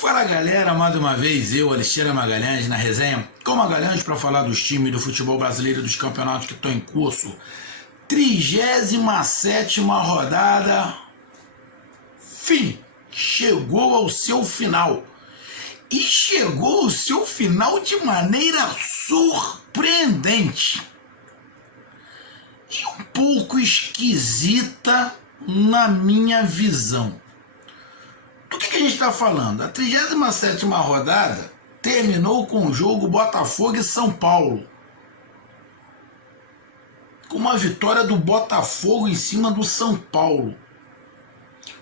Fala galera, mais uma vez eu, Alexandre Magalhães, na resenha com Magalhães para falar dos times do futebol brasileiro, dos campeonatos que estão em curso. 37ª rodada, fim, chegou ao seu final. E chegou ao seu final de maneira surpreendente. E um pouco esquisita na minha visão. Do que a gente está falando? A 37ª rodada terminou com o jogo Botafogo e São Paulo, com uma vitória do Botafogo em cima do São Paulo.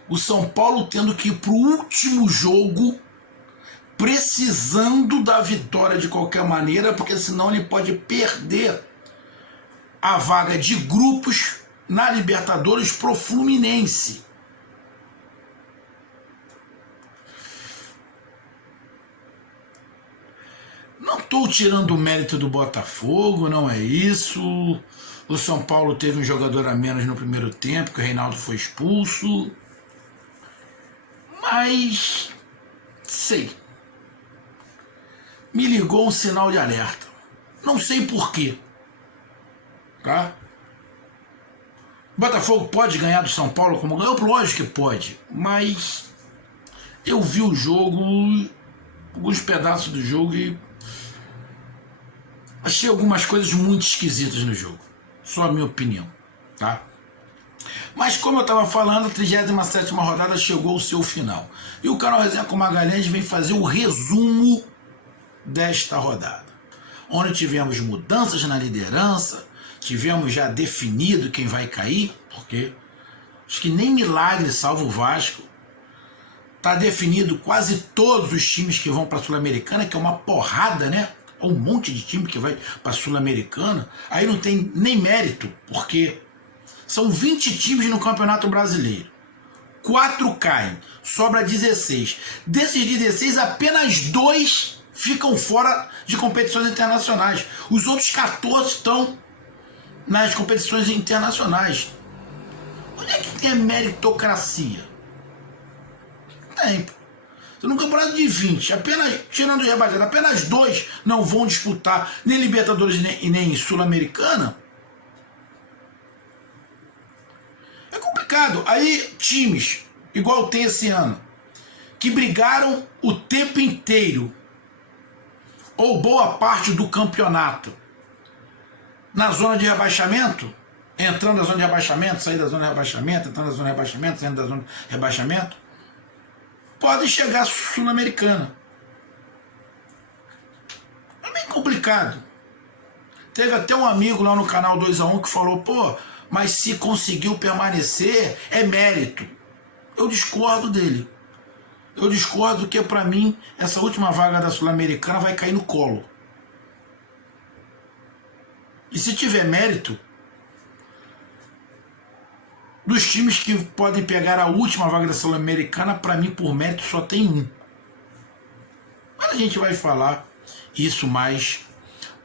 O São Paulo tendo que ir para o último jogo, precisando da vitória de qualquer maneira, porque senão ele pode perder a vaga de grupos na Libertadores pro Fluminense. Não estou tirando o mérito do Botafogo, não é isso. O São Paulo teve um jogador a menos no primeiro tempo, que o Reinaldo foi expulso. Mas, sei, me ligou um sinal de alerta. Não sei porquê. Tá? O Botafogo pode ganhar do São Paulo como ganhou? Lógico que pode. Mas eu vi o jogo, alguns pedaços do jogo e achei algumas coisas muito esquisitas no jogo. Só a minha opinião, tá? Mas como eu estava falando, a 37ª rodada chegou ao seu final. E o canal Resenha com Magalhães vem fazer o resumo desta rodada, onde tivemos mudanças na liderança, tivemos já definido quem vai cair, porque acho que nem milagre salva o Vasco. Está definido quase todos os times que vão para a Sul-Americana, que é uma porrada, né? Um monte de time que vai para a Sul-Americana. Aí não tem nem mérito, porque são 20 times no Campeonato Brasileiro. 4 caem, sobra 16. Desses 16, apenas 2 ficam fora de competições internacionais. Os outros 14 estão nas competições internacionais. Onde é que tem a meritocracia? Tem, pô. No campeonato de 20, apenas, tirando o rebaixado, apenas 2 não vão disputar nem Libertadores e nem Sul-Americana. É complicado. Aí times, igual tem esse ano, que brigaram o tempo inteiro, ou boa parte do campeonato, na zona de rebaixamento, entrando na zona de rebaixamento, saindo da zona de rebaixamento, entrando na zona de rebaixamento, saindo da zona de rebaixamento, pode chegar à Sul-Americana. É bem complicado. Teve até um amigo lá no canal 2x1 que falou, pô, mas se conseguiu permanecer, é mérito. Eu discordo dele. Eu discordo que, para mim, essa última vaga da Sul-Americana vai cair no colo. E se tiver mérito, dos times que podem pegar a última vaga da Sul-Americana, para mim, por mérito, só tem um. Mas a gente vai falar isso mais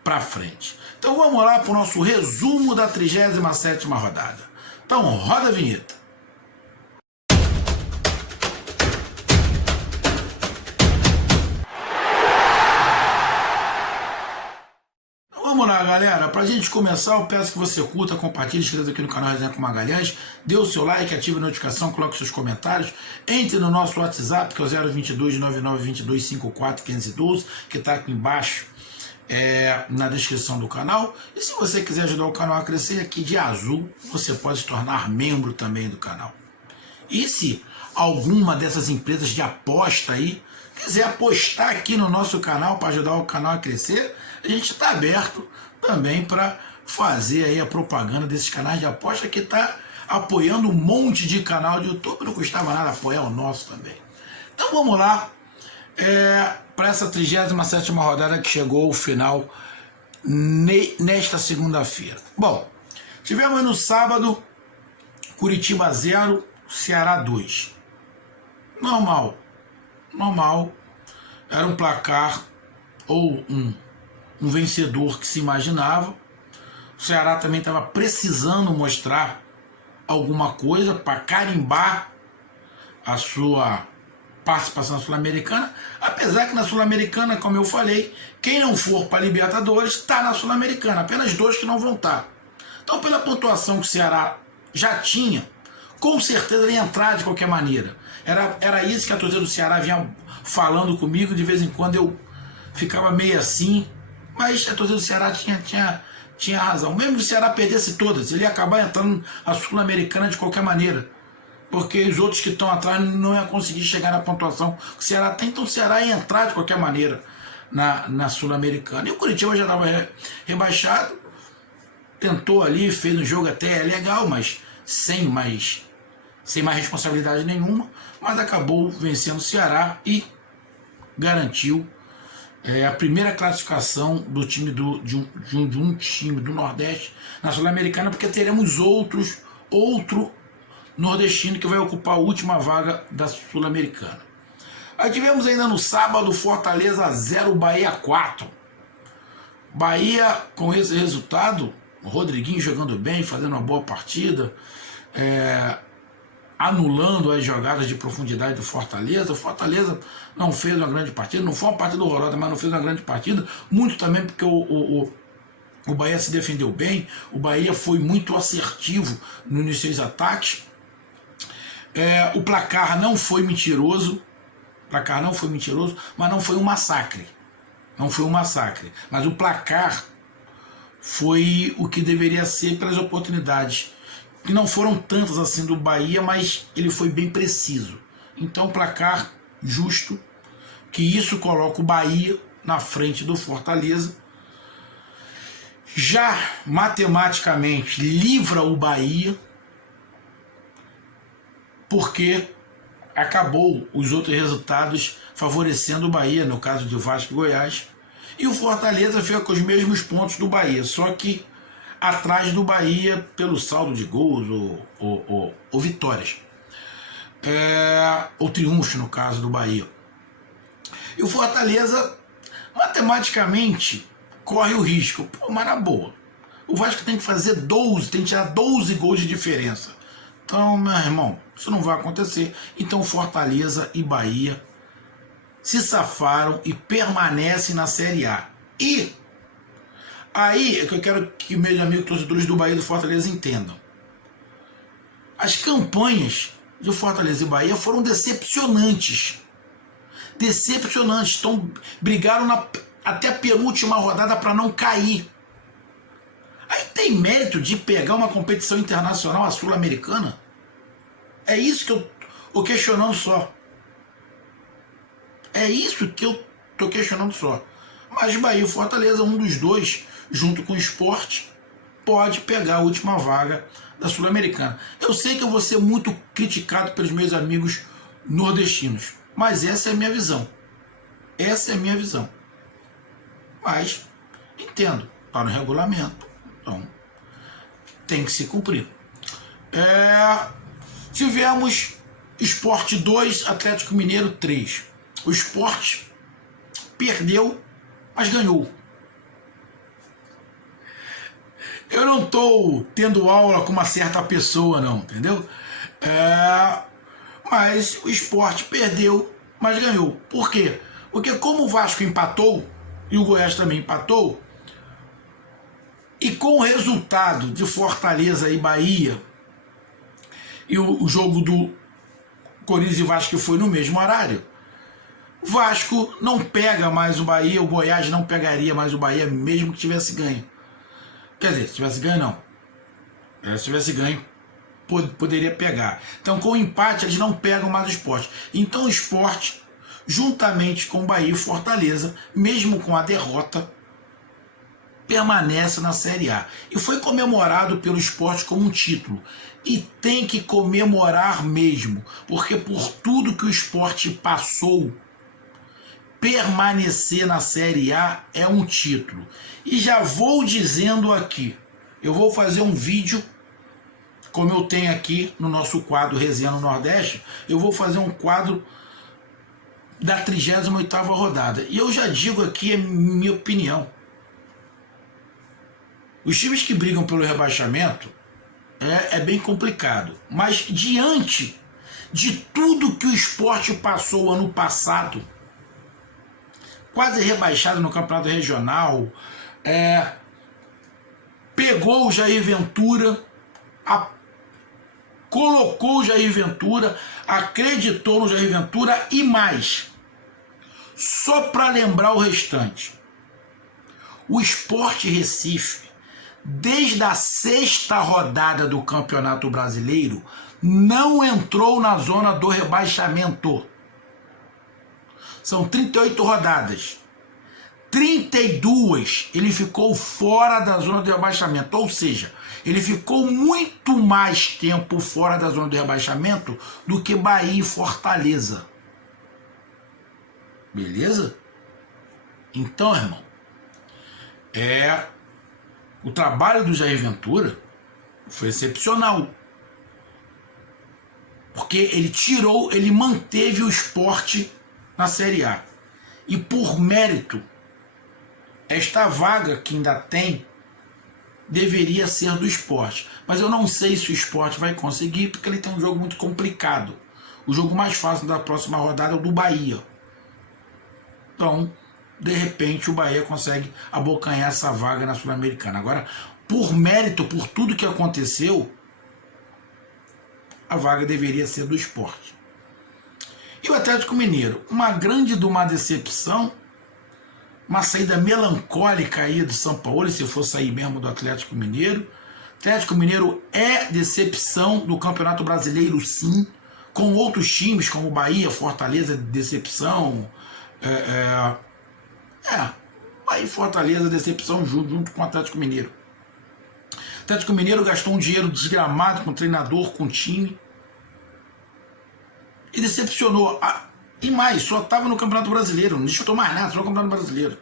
pra frente. Então vamos lá para o nosso resumo da 37ª rodada. Então roda a vinheta. Vamos lá, galera. Pra gente começar, eu peço que você curta, compartilhe, inscreva aqui no canal Resenha com Magalhães, dê o seu like, ative a notificação, coloque seus comentários, entre no nosso WhatsApp, que é o 022 9922 54512, que está aqui embaixo na descrição do canal. E se você quiser ajudar o canal a crescer, aqui de azul, você pode se tornar membro também do canal. E se alguma dessas empresas de aposta aí quiser apostar aqui no nosso canal para ajudar o canal a crescer, a gente está aberto também para fazer aí a propaganda desses canais de aposta que está apoiando um monte de canal de YouTube. Não custava nada apoiar o nosso também. Então vamos lá para essa 37ª rodada que chegou ao final nesta segunda-feira. Bom, tivemos no sábado Curitiba 0, Ceará 2. Normal. Era um placar ou um vencedor que se imaginava. O Ceará também estava precisando mostrar alguma coisa para carimbar a sua participação na Sul-Americana, apesar que na Sul-Americana, como eu falei, quem não for para a Libertadores está na Sul-Americana, apenas 2 que não vão estar. Então, pela pontuação que o Ceará já tinha, com certeza ele ia entrar de qualquer maneira. Era isso que a torcida do Ceará vinha falando comigo, de vez em quando eu ficava meio assim, mas a torcida do Ceará tinha razão. Mesmo que o Ceará perdesse todas, ele ia acabar entrando na Sul-Americana de qualquer maneira, porque os outros que estão atrás não iam conseguir chegar na pontuação que o Ceará tem, então o Ceará ia entrar de qualquer maneira na Sul-Americana. E o Curitiba já estava rebaixado, tentou ali, fez um jogo até legal, mas sem mais responsabilidade nenhuma, mas acabou vencendo o Ceará e garantiu a primeira classificação do time de um time do Nordeste na Sul-Americana, porque teremos outro nordestino que vai ocupar a última vaga da Sul-Americana. Aí tivemos ainda no sábado Fortaleza 0, Bahia 4. Bahia, com esse resultado, o Rodriguinho jogando bem, fazendo uma boa partida, anulando as jogadas de profundidade do Fortaleza. O Fortaleza não fez uma grande partida, não foi uma partida horrorosa, mas não fez uma grande partida, muito também porque o Bahia se defendeu bem, o Bahia foi muito assertivo no início dos ataques. O placar não foi mentiroso, mas não foi um massacre. Não foi um massacre, mas o placar foi o que deveria ser pelas oportunidades, que não foram tantas assim do Bahia, mas ele foi bem preciso. Então, placar justo, que isso coloca o Bahia na frente do Fortaleza. Já matematicamente livra o Bahia, porque acabou os outros resultados favorecendo o Bahia, no caso do Vasco e Goiás, e o Fortaleza fica com os mesmos pontos do Bahia, só que atrás do Bahia pelo saldo de gols ou vitórias, ou triunfos no caso do Bahia. E o Fortaleza matematicamente corre o risco, mas na boa, o Vasco tem que fazer 12, tem que tirar 12 gols de diferença. Então, meu irmão, isso não vai acontecer. Então Fortaleza e Bahia se safaram e permanecem na Série A. E aí é que eu quero que meus amigos torcedores do Bahia e do Fortaleza entendam. As campanhas de Fortaleza e Bahia foram decepcionantes. Decepcionantes. Então brigaram até a penúltima rodada para não cair. Aí tem mérito de pegar uma competição internacional, a Sul-Americana? É isso que eu estou questionando só. É isso que eu estou questionando só. Mas Bahia e Fortaleza, um dos dois, junto com o Sport, pode pegar a última vaga da Sul-Americana. Eu sei que eu vou ser muito criticado pelos meus amigos nordestinos, mas essa é a minha visão. Essa é a minha visão. Mas, entendo, está no regulamento, então tem que se cumprir. Tivemos Sport 2, Atlético Mineiro 3. O Sport perdeu, mas ganhou. Eu não estou tendo aula com uma certa pessoa, não, entendeu? Mas o Sport perdeu, mas ganhou. Por quê? Porque como o Vasco empatou, e o Goiás também empatou, e com o resultado de Fortaleza e Bahia, e o jogo do Corinthians e Vasco que foi no mesmo horário, o Vasco não pega mais o Bahia, o Goiás não pegaria mais o Bahia, mesmo que tivesse ganho. Quer dizer, se tivesse ganho, não. Se tivesse ganho, poderia pegar. Então, com o empate, eles não pegam mais o Sport. Então, o Sport, juntamente com o Bahia e Fortaleza, mesmo com a derrota, permanece na Série A. E foi comemorado pelo Sport como um título. E tem que comemorar mesmo, porque por tudo que o Sport passou, permanecer na Série A é um título. E já vou dizendo aqui, eu vou fazer um vídeo, como eu tenho aqui no nosso quadro Resenha no Nordeste, eu vou fazer um quadro da 38ª rodada. E eu já digo aqui a minha opinião. Os times que brigam pelo rebaixamento é bem complicado, mas diante de tudo que o Sport passou ano passado, quase rebaixado no campeonato regional, pegou o Jair Ventura, colocou o Jair Ventura, acreditou no Jair Ventura e mais. Só para lembrar o restante, o Sport Recife, desde a 6ª rodada do Campeonato Brasileiro, não entrou na zona do rebaixamento. São 38 rodadas. 32 ele ficou fora da zona do rebaixamento, ou seja, ele ficou muito mais tempo fora da zona do rebaixamento do que Bahia e Fortaleza. Beleza? Então, irmão, o trabalho do Jair Ventura foi excepcional. Porque ele manteve o Sport na Série A. E por mérito, esta vaga que ainda tem deveria ser do Sport. Mas eu não sei se o Sport vai conseguir, porque ele tem um jogo muito complicado. O jogo mais fácil da próxima rodada é o do Bahia. Então, de repente, o Bahia consegue abocanhar essa vaga na Sul-Americana. Agora, por mérito, por tudo que aconteceu, a vaga deveria ser do Sport. E o Atlético Mineiro, uma decepção, uma saída melancólica aí do São Paulo, se for sair mesmo do Atlético Mineiro. Atlético Mineiro é decepção do Campeonato Brasileiro, sim, com outros times como Bahia, Fortaleza, decepção. Bahia e Fortaleza, decepção junto com o Atlético Mineiro. O Atlético Mineiro gastou um dinheiro desgramado com o treinador, com o time. E decepcionou. E mais, só estava no Campeonato Brasileiro, não disputou mais nada, só no Campeonato Brasileiro.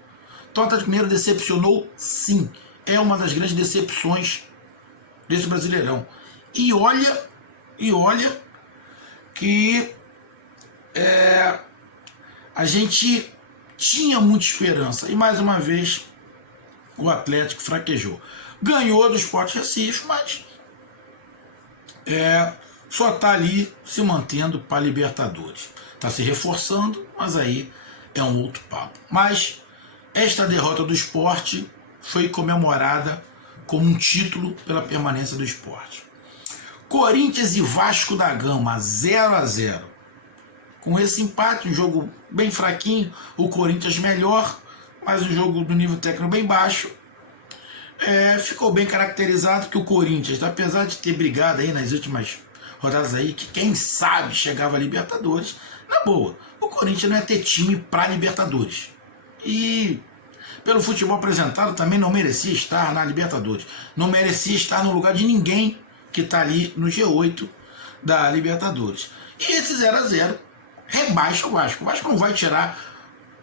Então o Atlético Mineiro decepcionou, sim. É uma das grandes decepções desse Brasileirão. E olha que a gente tinha muita esperança. E mais uma vez o Atlético fraquejou. Ganhou do Sport Recife, mas só está ali se mantendo para Libertadores. Está se reforçando, mas aí é um outro papo. Mas esta derrota do Sport foi comemorada como um título pela permanência do Sport. Corinthians e Vasco da Gama, 0-0. Com esse empate, um jogo bem fraquinho, o Corinthians melhor, mas um jogo do nível técnico bem baixo. Ficou bem caracterizado que o Corinthians, apesar de ter brigado aí nas últimas rodadas aí, que quem sabe chegava a Libertadores, na boa, o Corinthians não ia ter time para Libertadores. E pelo futebol apresentado também não merecia estar na Libertadores. Não merecia estar no lugar de ninguém que está ali no G8 da Libertadores. E esse 0-0 rebaixa o Vasco. O Vasco não vai tirar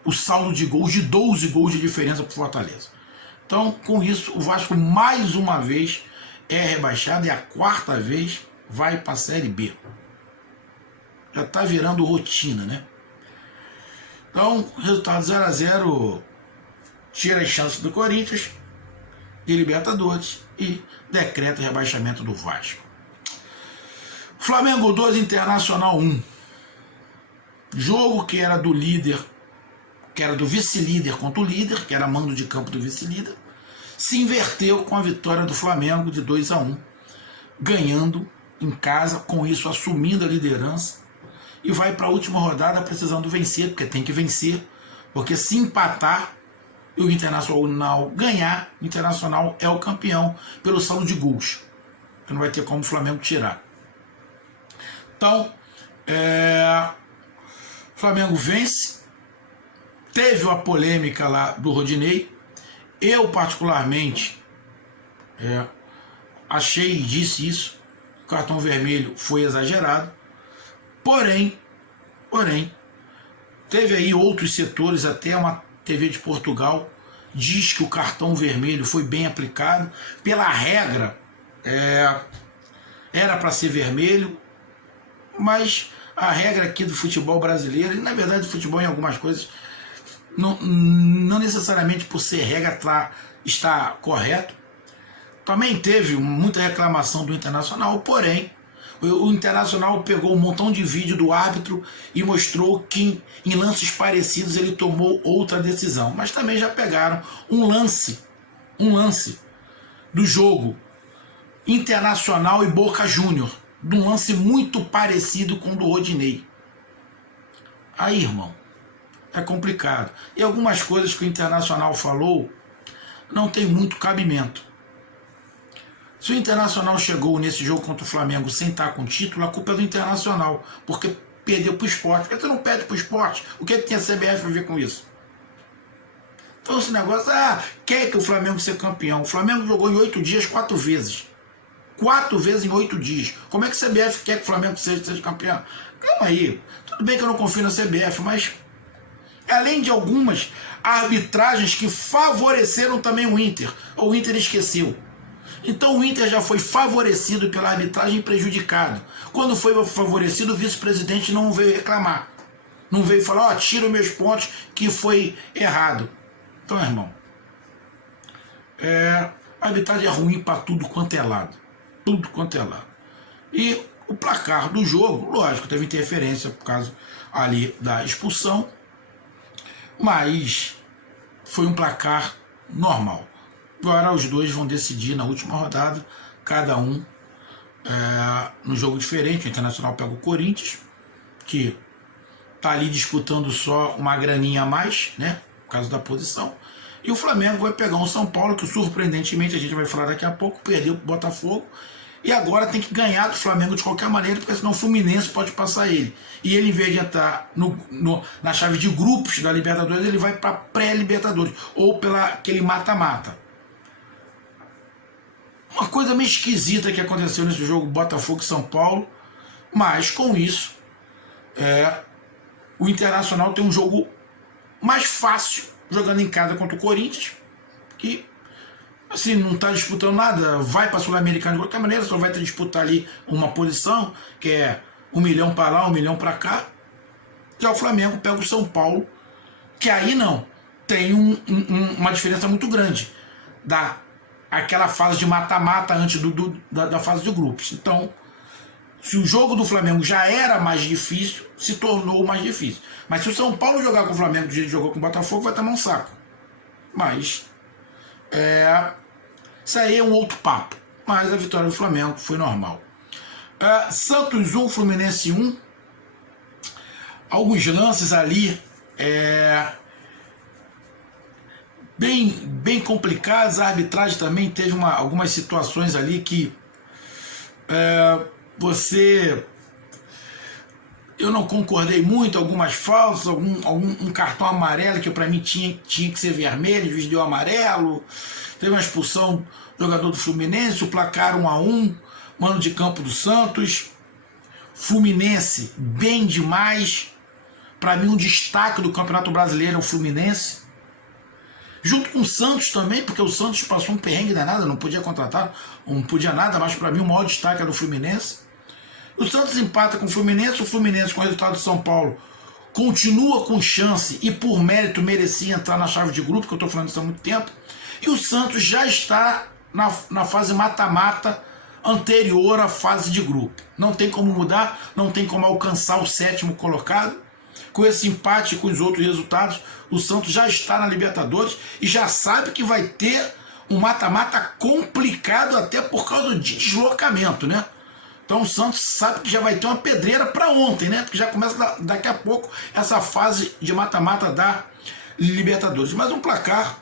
o saldo de gols de 12 gols de diferença para o Fortaleza. Então, com isso, o Vasco mais uma vez é rebaixado e a 4ª vez vai para a Série B. Já está virando rotina, né? Então, resultado 0-0 tira as chances do Corinthians de Libertadores e decreta o rebaixamento do Vasco. Flamengo 2, Internacional 1. Jogo que era do líder, que era do vice-líder contra o líder, que era mando de campo do vice-líder, se inverteu com a vitória do Flamengo de 2-1, ganhando em casa, com isso assumindo a liderança, e vai para a última rodada precisando vencer, porque tem que vencer, porque se empatar e o Internacional ganhar, o Internacional é o campeão pelo saldo de gols, que não vai ter como o Flamengo tirar. Então, o Flamengo vence. Teve a polêmica lá do Rodinei. Eu particularmente achei e disse isso, o cartão vermelho foi exagerado, porém, teve aí outros setores, até uma TV de Portugal diz que o cartão vermelho foi bem aplicado, pela regra era para ser vermelho, mas a regra aqui do futebol brasileiro, e na verdade do futebol em algumas coisas, não necessariamente por ser regra está correto. Também teve muita reclamação do Internacional, porém O Internacional pegou um montão de vídeo do árbitro e mostrou que em lances parecidos ele tomou outra decisão. Mas também já pegaram um lance do jogo Internacional e Boca Júnior, de um lance muito parecido com o do Rodinei. Aí, irmão, é complicado. E algumas coisas que o Internacional falou não tem muito cabimento. Se o Internacional chegou nesse jogo contra o Flamengo sem estar com título, a culpa é do Internacional, porque perdeu para o Sport. Por que você não perde para o Sport? O que tem a CBF a ver com isso? Então esse negócio, quer que o Flamengo seja campeão. O Flamengo jogou em 8 dias 4 vezes. 4 vezes em 8 dias. Como é que a CBF quer que o Flamengo seja campeão? Calma aí. Tudo bem que eu não confio na CBF, mas além de algumas arbitragens que favoreceram também o Inter esqueceu. Então o Inter já foi favorecido pela arbitragem e prejudicado. Quando foi favorecido, o vice-presidente não veio reclamar. Não veio falar, tira meus pontos que foi errado. Então, irmão, a arbitragem é ruim para tudo quanto é lado. Tudo quanto é lado. E o placar do jogo, lógico, teve interferência por causa ali da expulsão, mas foi um placar normal. Agora os dois vão decidir na última rodada, cada um no jogo diferente. O Internacional pega o Corinthians, que está ali disputando só uma graninha a mais, né, por causa da posição. E o Flamengo vai pegar um São Paulo, que surpreendentemente, a gente vai falar daqui a pouco, perdeu para o Botafogo. E agora tem que ganhar do Flamengo de qualquer maneira, porque senão o Fluminense pode passar ele. E ele, em vez de entrar na chave de grupos da Libertadores, ele vai para pré-Libertadores, ou pela aquele mata-mata. Uma coisa meio esquisita que aconteceu nesse jogo Botafogo e São Paulo, mas com isso o Internacional tem um jogo mais fácil jogando em casa contra o Corinthians, que assim, não está disputando nada, vai para a Sul-Americana de qualquer maneira, só vai ter que disputar ali uma posição, que é 1 milhão para lá, 1 milhão para cá. Já o Flamengo pega o São Paulo, que aí não, tem uma diferença muito grande aquela fase de mata-mata antes da fase de grupos. Então, se o jogo do Flamengo já era mais difícil, se tornou mais difícil. Mas se o São Paulo jogar com o Flamengo do jeito que jogou com o Botafogo, vai tomar um saco. Mas isso aí é um outro papo. Mas a vitória do Flamengo foi normal. Santos 1, Fluminense 1. Alguns lances ali bem complicados. A arbitragem também teve algumas situações ali que eu não concordei muito, algumas faltas, um cartão amarelo que para mim tinha que ser vermelho, o juiz deu amarelo. Teve uma expulsão do jogador do Fluminense, o placar 1-1, mano de campo do Santos. Fluminense bem demais. Para mim um destaque do Campeonato Brasileiro é o Fluminense. Junto com o Santos também, porque o Santos passou um perrengue danado, não podia contratar, não podia nada, mas para mim o maior destaque é do Fluminense. O Santos empata com o Fluminense com o resultado do São Paulo continua com chance e por mérito merecia entrar na chave de grupo, que eu estou falando isso há muito tempo. E o Santos já está na fase mata-mata anterior à fase de grupo. Não tem como mudar, não tem como alcançar o 7º colocado. Com esse empate e com os outros resultados, o Santos já está na Libertadores e já sabe que vai ter um mata-mata complicado até por causa de deslocamento, né? Então o Santos sabe que já vai ter uma pedreira para ontem, né? Porque já começa daqui a pouco essa fase de mata-mata da Libertadores. Mas um placar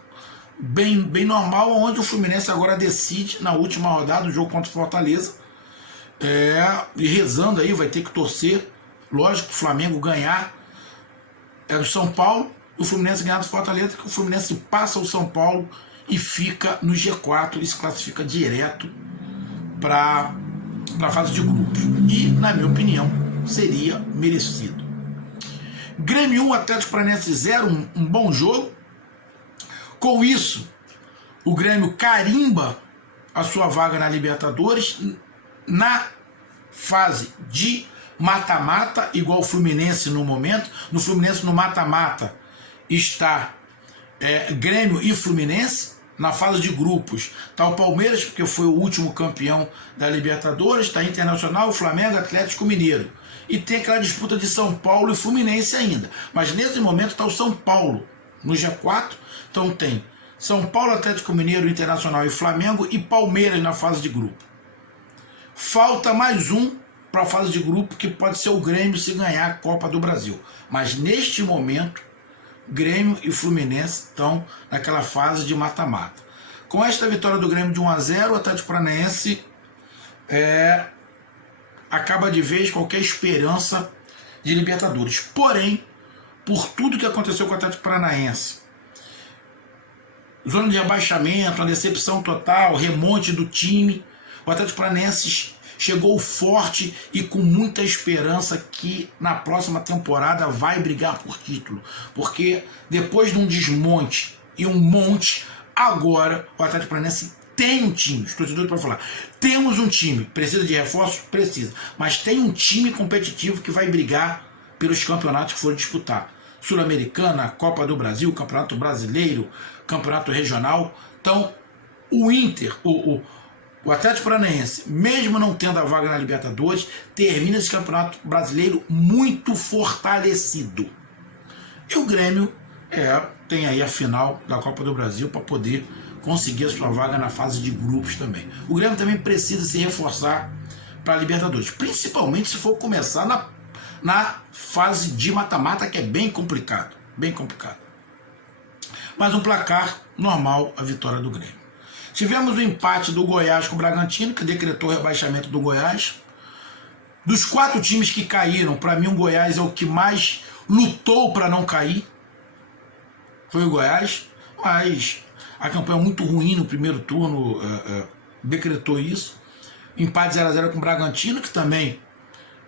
bem normal, onde o Fluminense agora decide na última rodada do jogo contra o Fortaleza. E rezando aí, vai ter que torcer. Lógico, o Flamengo ganhar do São Paulo, e o Fluminense ganhar do Fortaleza, que o Fluminense passa o São Paulo e fica no G4 e se classifica direto para a fase de grupos. E, na minha opinião, seria merecido. Grêmio 1, Atlético Paranaense 0, um bom jogo. Com isso, o Grêmio carimba a sua vaga na Libertadores na fase de mata-mata, igual o Fluminense no momento. No Fluminense, no mata-mata, está Grêmio e Fluminense. Na fase de grupos está o Palmeiras, porque foi o último campeão da Libertadores, está Internacional, Flamengo, Atlético Mineiro. E tem aquela disputa de São Paulo e Fluminense ainda. Mas nesse momento está o São Paulo no G4. Então tem São Paulo, Atlético Mineiro, Internacional e Flamengo e Palmeiras na fase de grupo. Falta mais um para a fase de grupo, que pode ser o Grêmio se ganhar a Copa do Brasil. Mas neste momento, Grêmio e Fluminense estão naquela fase de mata-mata. Com esta vitória do Grêmio de 1-0, o Atlético Paranaense acaba de vez qualquer esperança de Libertadores. Porém, por tudo que aconteceu com o Atlético Paranaense, zona de rebaixamento, uma decepção total, remonte do time, o Atlético Paranaense chegou forte e com muita esperança que na próxima temporada vai brigar por título. Porque depois de um desmonte e um monte, agora o Atlético Paranaense tem um time. Estou doido para falar. Temos um time. Precisa de reforços? Precisa. Mas tem um time competitivo que vai brigar pelos campeonatos que for disputar. Sul-Americana, Copa do Brasil, Campeonato Brasileiro, Campeonato Regional. Então, o Inter, o Atlético Paranaense, mesmo não tendo a vaga na Libertadores, termina esse Campeonato Brasileiro muito fortalecido. E o Grêmio tem aí a final da Copa do Brasil para poder conseguir a sua vaga na fase de grupos também. O Grêmio também precisa se reforçar para a Libertadores, principalmente se for começar na fase de mata-mata, que é bem complicado, bem complicado. Mas um placar normal, a vitória do Grêmio. Tivemos o empate do Goiás com o Bragantino, que decretou o rebaixamento do Goiás. Dos 4 times que caíram, para mim o Goiás é o que mais lutou para não cair. Foi o Goiás, mas a campanha muito ruim no primeiro turno decretou isso. Empate 0-0 com o Bragantino, que também,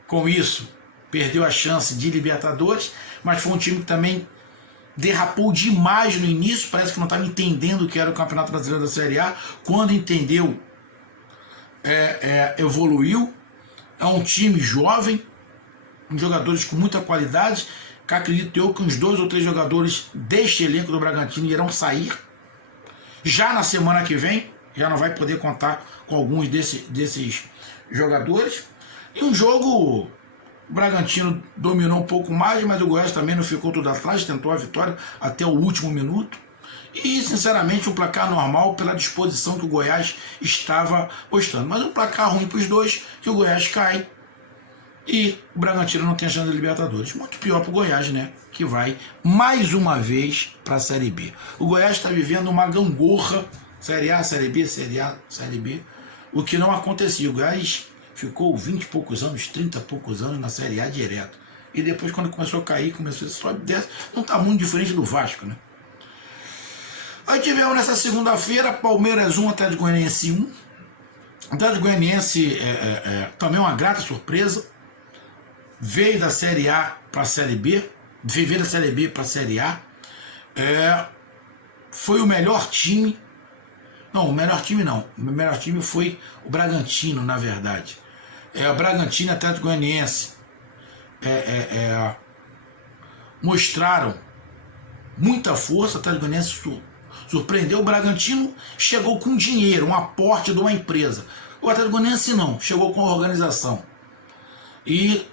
com isso, perdeu a chance de Libertadores, mas foi um time que também derrapou demais no início, parece que não estava entendendo o que era o Campeonato Brasileiro da Série A. Quando entendeu, evoluiu. É um time jovem, com jogadores com muita qualidade, que acredito eu que uns 2 ou 3 jogadores deste elenco do Bragantino irão sair. Já na semana que vem, já não vai poder contar com alguns desses jogadores. E um jogo... O Bragantino dominou um pouco mais, mas o Goiás também não ficou tudo atrás, tentou a vitória até o último minuto. E, sinceramente, um placar normal pela disposição que o Goiás estava mostrando. Mas um placar ruim para os dois, que o Goiás cai e o Bragantino não tem a chance de Libertadores. Muito pior para o Goiás, né? Que vai mais uma vez para a Série B. O Goiás está vivendo uma gangorra, Série A, Série B, Série A, Série B, o que não acontecia. O Goiás ficou 20 e poucos anos, 30 e poucos anos na Série A direto. E depois, quando começou a cair, começou a sobe e desce. Não está muito diferente do Vasco, né? Aí tivemos nessa segunda-feira, Palmeiras 1, Atlético Goianiense 1. Atlético Goianiense também uma grata surpresa. Veio da Série A para a Série B. Veio da Série B para a Série A. Foi o melhor time. Não, o melhor time não. O melhor time foi o Bragantino, na verdade. O Bragantino e o Atlético Goianiense mostraram muita força. O Atlético Goianiense surpreendeu. O Bragantino chegou com dinheiro, um aporte de uma empresa. O Atlético Goianiense não, chegou com a organização. E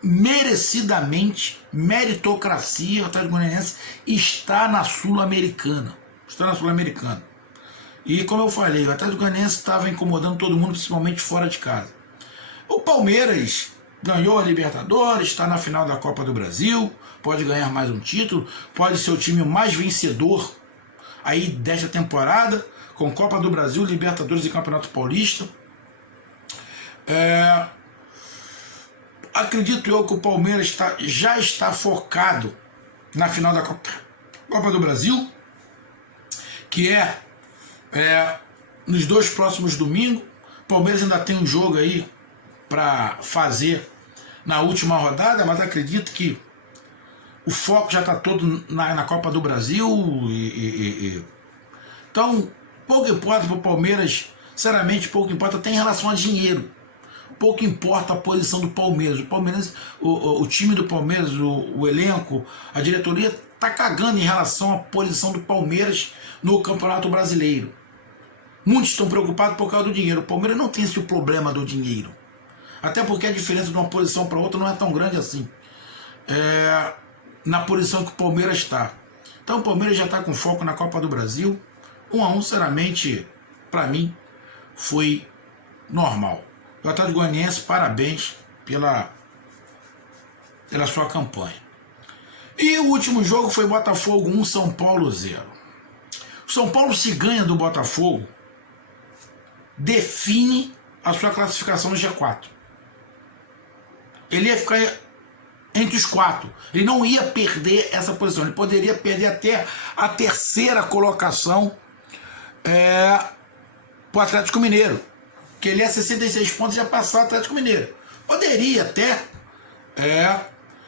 merecidamente, meritocracia, o Atlético Goianiense está na Sul-Americana. Está na Sul-Americana. E como eu falei, o Atlético Goianiense estava incomodando todo mundo, principalmente fora de casa. O Palmeiras ganhou a Libertadores, está na final da Copa do Brasil, pode ganhar mais um título, pode ser o time mais vencedor aí desta temporada, com Copa do Brasil, Libertadores e Campeonato Paulista. Acredito eu que o Palmeiras já está focado na final da Copa do Brasil, que nos 2 próximos domingos. O Palmeiras ainda tem um jogo aí para fazer na última rodada, mas acredito que o foco já está todo na Copa do Brasil. Então, pouco importa para o Palmeiras, sinceramente, pouco importa até em relação a dinheiro. pouco importa a posição do Palmeiras. O Palmeiras, o time do Palmeiras, o elenco, a diretoria está cagando em relação à posição do Palmeiras no Campeonato Brasileiro. Muitos estão preocupados por causa do dinheiro. O Palmeiras não tem esse problema do dinheiro. Até porque a diferença de uma posição para outra não é tão grande assim. Na posição que o Palmeiras está. Então o Palmeiras já está com foco na Copa do Brasil. 1-1, sinceramente, para mim, foi normal. O Atlético Goianiense, parabéns pela sua campanha. E o último jogo foi Botafogo 1, São Paulo 0. O São Paulo, se ganha do Botafogo, define a sua classificação no G4. Ele ia ficar entre os 4. Ele não ia perder essa posição. Ele poderia perder até a terceira colocação para o Atlético Mineiro. Que ele ia 66 pontos e ia passar o Atlético Mineiro. Poderia até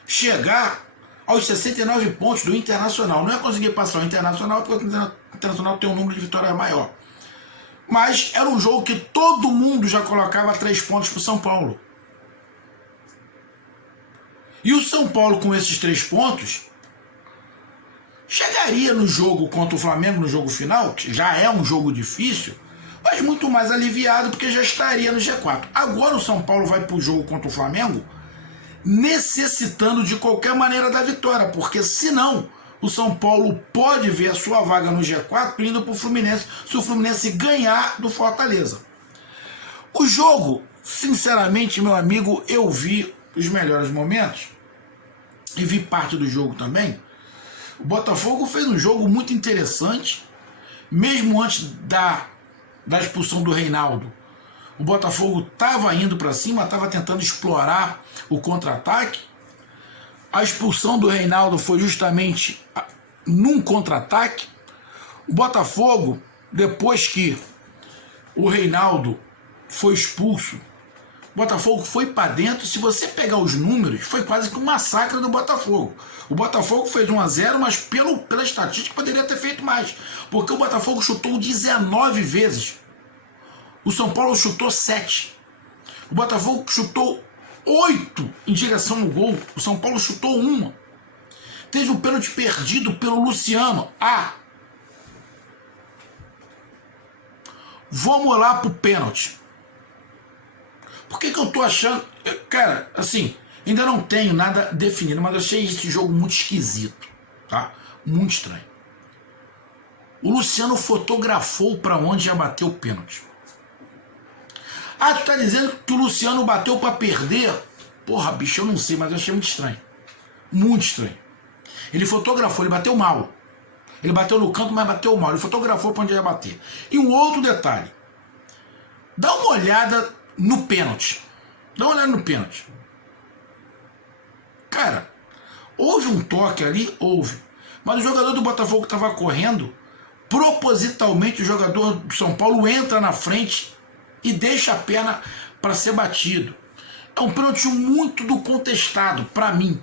chegar aos 69 pontos do Internacional. Não ia conseguir passar o Internacional porque o Internacional tem um número de vitórias maior. Mas era um jogo que todo mundo já colocava 3 pontos para o São Paulo. E o São Paulo, com esses 3 pontos, chegaria no jogo contra o Flamengo, no jogo final, que já é um jogo difícil, mas muito mais aliviado, porque já estaria no G4. Agora o São Paulo vai para o jogo contra o Flamengo necessitando de qualquer maneira da vitória, porque senão o São Paulo pode ver a sua vaga no G4 indo para o Fluminense, se o Fluminense ganhar do Fortaleza. O jogo, sinceramente, meu amigo, eu vi os melhores momentos e vi parte do jogo também. O Botafogo fez um jogo muito interessante, mesmo antes da expulsão do Reinaldo. O Botafogo estava indo para cima, estava tentando explorar o contra-ataque. A expulsão do Reinaldo foi justamente num contra-ataque. O Botafogo, depois que o Reinaldo foi expulso, o Botafogo foi para dentro. Se você pegar os números, foi quase que um massacre do Botafogo. O Botafogo fez 1-0, mas pela estatística poderia ter feito mais, porque o Botafogo chutou 19 vezes. O São Paulo chutou 7. O Botafogo chutou 8 em direção ao gol. O São Paulo chutou 1. Teve um pênalti perdido pelo Luciano. Vamos lá pro pênalti. Por que eu tô achando... Cara, assim, ainda não tenho nada definido, mas eu achei esse jogo muito esquisito, tá? Muito estranho. O Luciano fotografou para onde ia bater o pênalti. Tu tá dizendo que o Luciano bateu para perder? Porra, bicho, eu não sei, mas eu achei muito estranho. Muito estranho. Ele fotografou, ele bateu mal. Ele bateu no canto, mas bateu mal. Ele fotografou para onde ia bater. E um outro detalhe. Dá uma olhada no pênalti. Dá uma olhada no pênalti. Cara, houve um toque ali? Houve. Mas o jogador do Botafogo estava correndo. Propositalmente o jogador do São Paulo entra na frente e deixa a perna para ser batido. É um pênalti muito do contestado, para mim.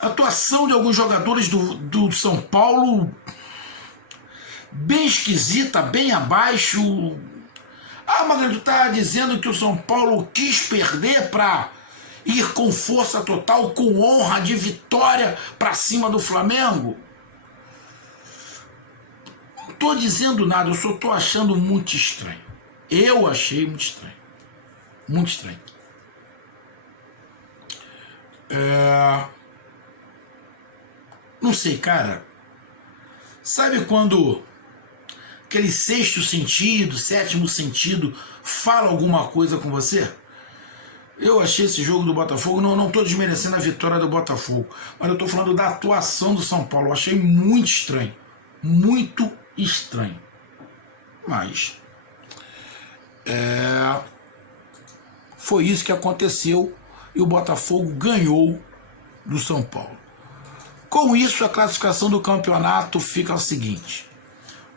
A atuação de alguns jogadores do São Paulo, bem esquisita, bem abaixo. Magno, tu tá dizendo que o São Paulo quis perder para ir com força total, com honra de vitória para cima do Flamengo? Não tô dizendo nada, eu só tô achando muito estranho. Eu achei muito estranho. Muito estranho. Não sei, cara. Sabe quando aquele sexto sentido, sétimo sentido fala alguma coisa com você? Eu achei esse jogo do Botafogo, não estou desmerecendo a vitória do Botafogo, mas eu estou falando da atuação do São Paulo. Eu achei muito estranho. Muito estranho. Mas foi isso que aconteceu e o Botafogo ganhou do São Paulo. Com isso, a classificação do campeonato fica o seguinte: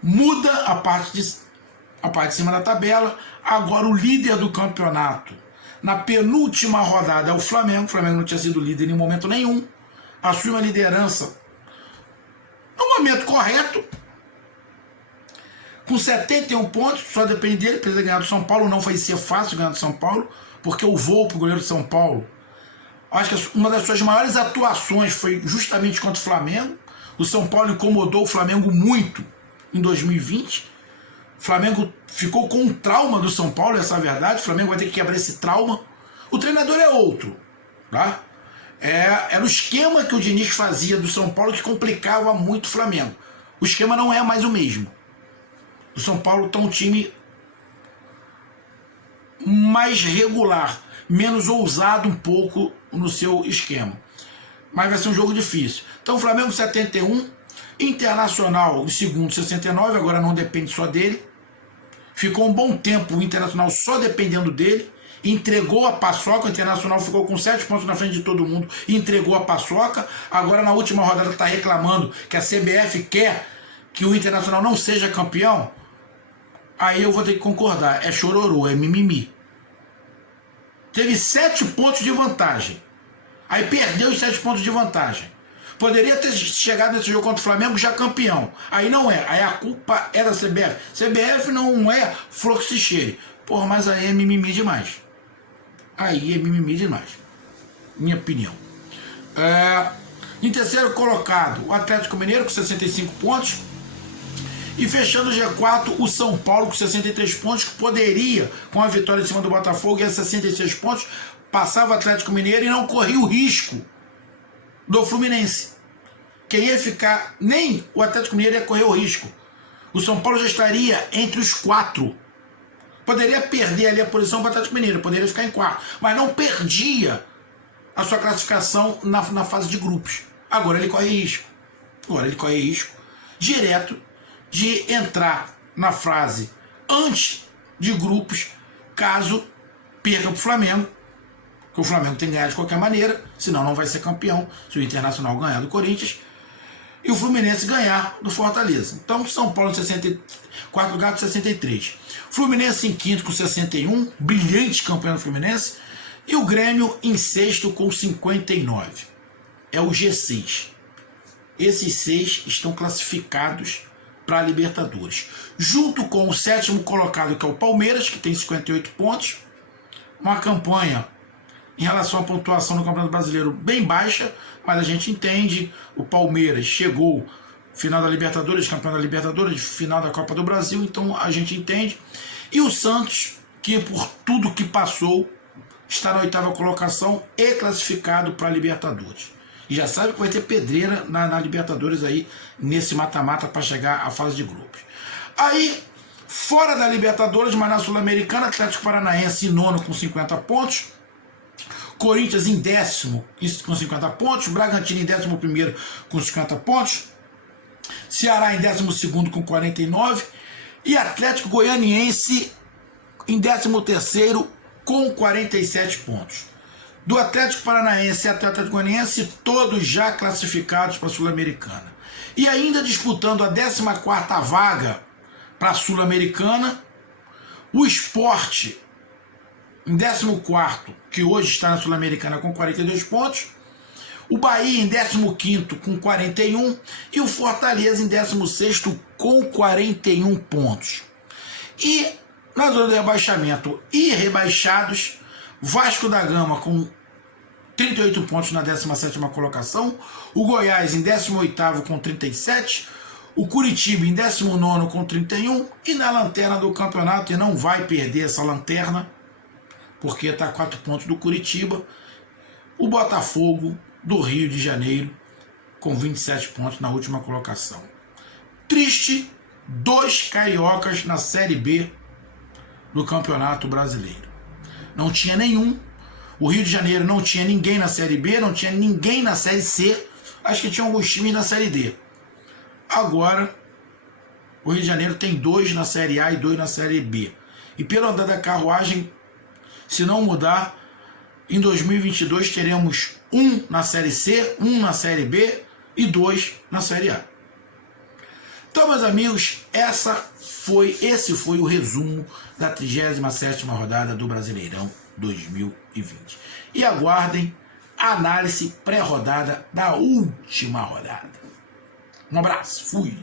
muda a parte de cima da tabela. Agora o líder do campeonato na penúltima rodada é o Flamengo. O Flamengo não tinha sido líder em momento nenhum. Assume a liderança no momento correto, com 71 pontos, só depende dele, precisa ganhar do São Paulo, não vai ser fácil ganhar do São Paulo, porque o voo pro goleiro do São Paulo, acho que uma das suas maiores atuações foi justamente contra o Flamengo. O São Paulo incomodou o Flamengo muito em 2020. O Flamengo ficou com um trauma do São Paulo, essa é a verdade. O Flamengo vai ter que quebrar esse trauma. O treinador é outro, tá? Era o esquema que o Diniz fazia do São Paulo que complicava muito o Flamengo. O esquema não é mais o mesmo. O São Paulo está um time mais regular, menos ousado um pouco no seu esquema. Mas vai ser um jogo difícil. Então, Flamengo 71, Internacional em segundo 69, agora não depende só dele. Ficou um bom tempo o Internacional só dependendo dele. Entregou a paçoca, o Internacional ficou com 7 pontos na frente de todo mundo e entregou a paçoca. Agora na última rodada está reclamando que a CBF quer que o Internacional não seja campeão. Aí eu vou ter que concordar, é chororô, é mimimi. Teve 7 pontos de vantagem. Aí perdeu os 7 pontos de vantagem. Poderia ter chegado nesse jogo contra o Flamengo já campeão. Aí não é. Aí a culpa é da CBF. CBF não é flor que se cheire. Porra, mas aí é mimimi demais. Aí é mimimi demais. Minha opinião. Em terceiro colocado, o Atlético Mineiro com 65 pontos. E fechando o G4, o São Paulo com 63 pontos, que poderia, com a vitória em cima do Botafogo, e a 66 pontos, passava o Atlético Mineiro e não corria o risco do Fluminense. Quem ia ficar, nem o Atlético Mineiro ia correr o risco. O São Paulo já estaria entre os 4. Poderia perder ali a posição para o Atlético Mineiro, poderia ficar em 4, mas não perdia a sua classificação na fase de grupos. Agora ele corre risco. Agora ele corre risco direto de entrar na fase antes de grupos, caso perca para o Flamengo, que o Flamengo tem que ganhar de qualquer maneira, senão não vai ser campeão, se o Internacional ganhar do Corinthians, e o Fluminense ganhar do Fortaleza. Então, São Paulo em 64 lugar com 63. Fluminense em quinto com 61, brilhante campeão do Fluminense, e o Grêmio em sexto com 59. É o G6. Esses 6 estão classificados para a Libertadores, junto com o sétimo colocado, que é o Palmeiras, que tem 58 pontos, uma campanha em relação à pontuação no Campeonato Brasileiro bem baixa, mas a gente entende, o Palmeiras chegou final da Libertadores, campeão da Libertadores, final da Copa do Brasil, então a gente entende, e o Santos, que por tudo que passou, está na 8ª colocação e classificado para a Libertadores. E já sabe que vai ter pedreira na Libertadores aí, nesse mata-mata para chegar à fase de grupos. Aí, fora da Libertadores, mas na Sul-Americana, Atlético Paranaense em nono com 50 pontos, Corinthians em décimo com 50 pontos, Bragantino em 11º com 50 pontos, Ceará em 12º com 49 e Atlético Goianiense em 13º com 47 pontos. Do Atlético Paranaense e Atlético Goianiense, todos já classificados para a Sul-Americana. E ainda disputando a 14ª vaga para a Sul-Americana, o Sport em 14º, que hoje está na Sul-Americana com 42 pontos, o Bahia em 15º com 41 e o Fortaleza em 16º com 41 pontos. E na zona de rebaixamento e rebaixados, Vasco da Gama com 38 pontos na 17ª colocação, o Goiás em 18º com 37, o Curitiba em 19º com 31 e na lanterna do campeonato, e não vai perder essa lanterna, porque está a 4 pontos do Curitiba, o Botafogo do Rio de Janeiro com 27 pontos na última colocação. Triste, 2 cariocas na Série B do Campeonato Brasileiro. Não tinha nenhum. O Rio de Janeiro não tinha ninguém na Série B, não tinha ninguém na Série C. Acho que tinha alguns times na Série D. Agora, o Rio de Janeiro tem 2 na Série A e 2 na Série B. E pelo andar da carruagem, se não mudar, em 2022 teremos 1 na Série C, 1 na Série B e 2 na Série A. Então, meus amigos, esse foi o resumo da 37ª rodada do Brasileirão 2020. E aguardem a análise pré-rodada da última rodada. Um abraço, fui!